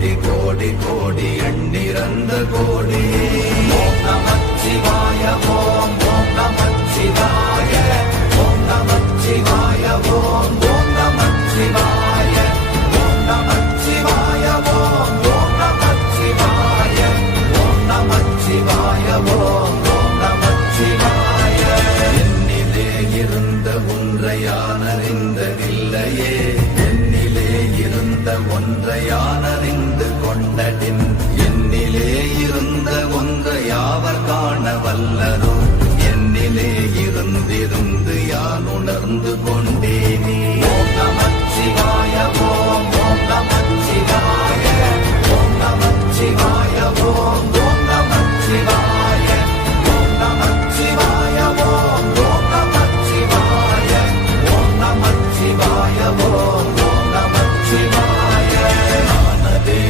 கோடி கோடி எண்ணிறந்த கோடி. ஓம் நமச்சிவாய ஓம் ஓம் நமச்சிவாய ஓம் நமச்சிவாய ஓம் ஓம் நமச்சிவாய ஓம் நமச்சிவாய ஓம் ஓம் நமச்சிவாய ஓம் நமச்சிவாய ஓம் ஓம் நமச்சிவாய. என்னிலே இருந்த ஒன்றை யான் அறிந்ததில்லையே, என்னிலே இருந்த ஒன்றை யான் அறிந்து கொண்டடின், என்னிலே இருந்த ஒன்றை யாவர் காண வல்லரோ, என்னிலே இருந்திருந்து யான் உணர்ந்து கொண்டேன்.